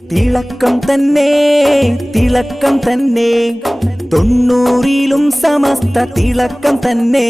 തിളക്കം തന്നെ തിളക്കം തന്നെ 90ലും സമസ്ത തിളക്കം തന്നെ.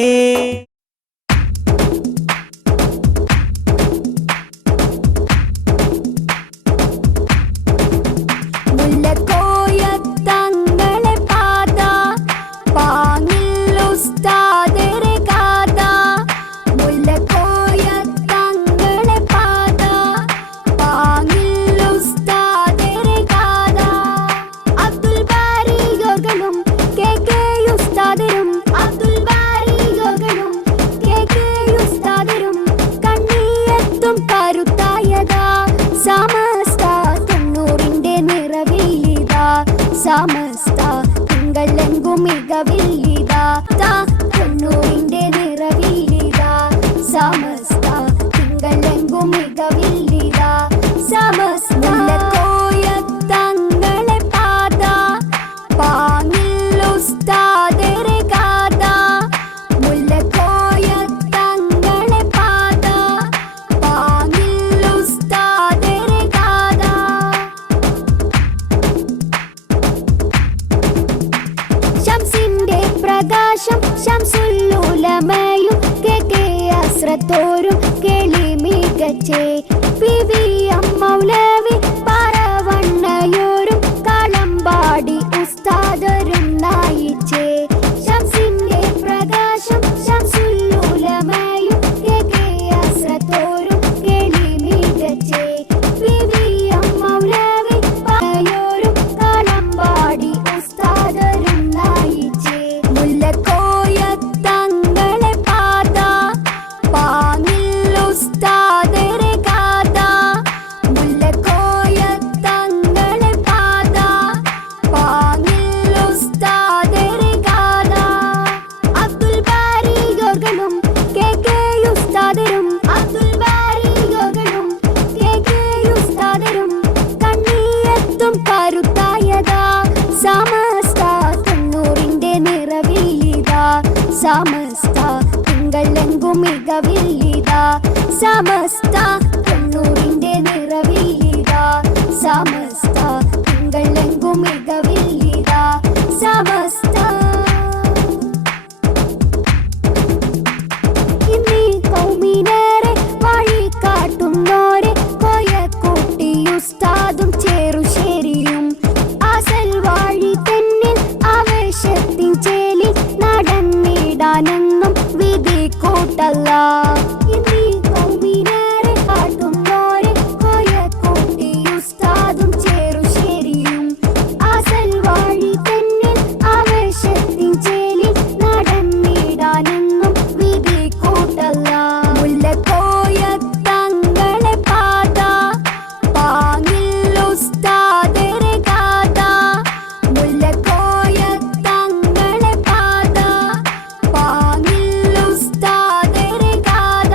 സമസ്ത തിങ്കളെങ്കും മികവില്ലിതാ 90ന്റെ നിറവില്ലിതാ. സമസ്ത തിങ്കളെങ്കും മികവില്ലിതാ. സമസ്ത കോയത്തങ്ങളെ പാത പാങ്ങിൽ ഉസ്താദരെ കാത. മുല്ലക്കോയത്തങ്ങളെ പാത പാങ്ങിൽ ഉസ്താദരെ കാത. ശംസിന്റെ പ്രകാശം ശംസുല്ലുലമയും കെ അസ്രത്തോരും കേളി മികച്ചേ. PVM മൗലവി പറവണ്ണയോരും കളമ്പാടി ഉസ്താദരും നയിച്ചേ. ശംസിന്റെ പ്രകാശം ശംസുല്ലുലമയും കെ അസ്രത്തോരും കേളി മികച്ചേ. PVM മൗലവി പറയോരും കളമ്പാടി ഉസ്താദരും നയിച്ചേ. മുല്ലക്കോയത്തങ്ങളെ പാത പാങ്ങിൽ ഉസ്താദരെ കാത. മുല്ലക്കോയത്തങ്ങളെ പാത പാങ്ങിൽ ഉസ്താദരെ കാത. അബ്ദുൽ ബാരികളും കെ ഉസ്താദരും അബ്ദുൽ ബാരികളും കെ ഉസ്താദരും കണ്ണിയെത്തും കരുത്തായതാ. സമസ്ത 90ന്റെ നിറവില്ലിതാ. സമസ്ത തിങ്കളെങ്കും മികവില്ലിതാ. സമസ്ത 90ന്റെ നിറവില്ലിതാ. സമസ്ത തിങ്കളെങ്കും മികവില്ലിതാ. സമസ്ത ഇന്നീ കൗമിനേറെ വഴി കാട്ടുന്നോരെ കോയക്കുട്ടി ഉസ്താദും ചേറുശേരിയും അസൽ വഴി തെന്നിൽ ആവേശത്തിൻ ചേലിൽ നടന്നിടാനെന്നും വിധി കൂട്ടല്ല. ഇന്നീ കൗമിനേറെ കാട്ടുന്നോരെ കോയക്കുട്ടി ഉസ്താദും ചേറുശേരിയും അസൽ വഴി തെന്നിൽ ആവേശത്തിൻ ചേലിൽ നടന്നിടാനെന്നും വിധി കൂട്ടല്ല. മുല്ലക്കോയത്തങ്ങളെ പാത പാങ്ങിൽ ഉസ്താദരെ കാത. മുല്ലക്കോയത്തങ്ങളെ പാത പാങ്ങിൽ ഉസ്താദരെ കാത.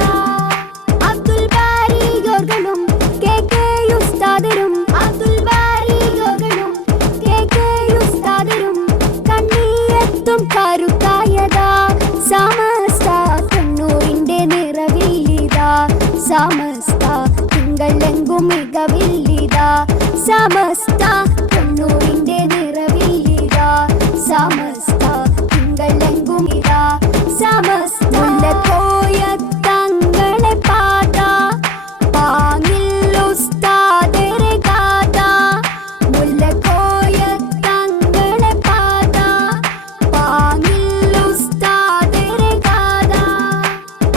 അബ്ദുൽ ബാരികളും കെ ഉസ്താദരും അബ്ദുൽ ബാരികളും കെ ഉസ്താദരും കണ്ണിയെത്തും കരുത്തായതാ. സമസ്ത 90ന്റെ നിറവില്ലിതാ. സമസ്ത തിങ്കളെങ്കും മികവില്ലിതാ. സമസ്ത 90ന്റെ നിറവില്ലിതാ. സമസ്ത തിങ്കളെങ്കും ഇതാ. സമസ്ത മുല്ലക്കോയത്തങ്ങളെ പാത പാങ്ങിൽ ഉസ്താദരെ കാത. മുല്ലക്കോയത്തങ്ങളെ പാത പാങ്ങിൽ ഉസ്താദരെ കാത.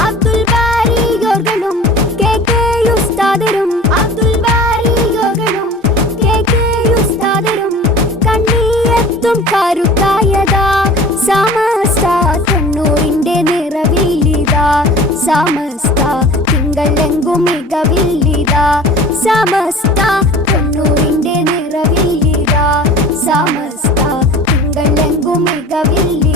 അബ്ദുൽ ബാരികളും കെ ഉസ്താദരും അബ്ദുൽ ബാരികളും കെ ഉസ്താദരും കണ്ണിയെത്തും കരുത്തായതാ. സമസ്ത 90ന്റെ നിറവില്ലിതാ. സമസ്ത തിങ്കളെങ്കും മികവില്ലിതാ. സമസ്ത 90ന്റെ നിറവില്ലിതാ. സമസ്ത തിങ്കളെങ്കും മികവില്ലിതാ.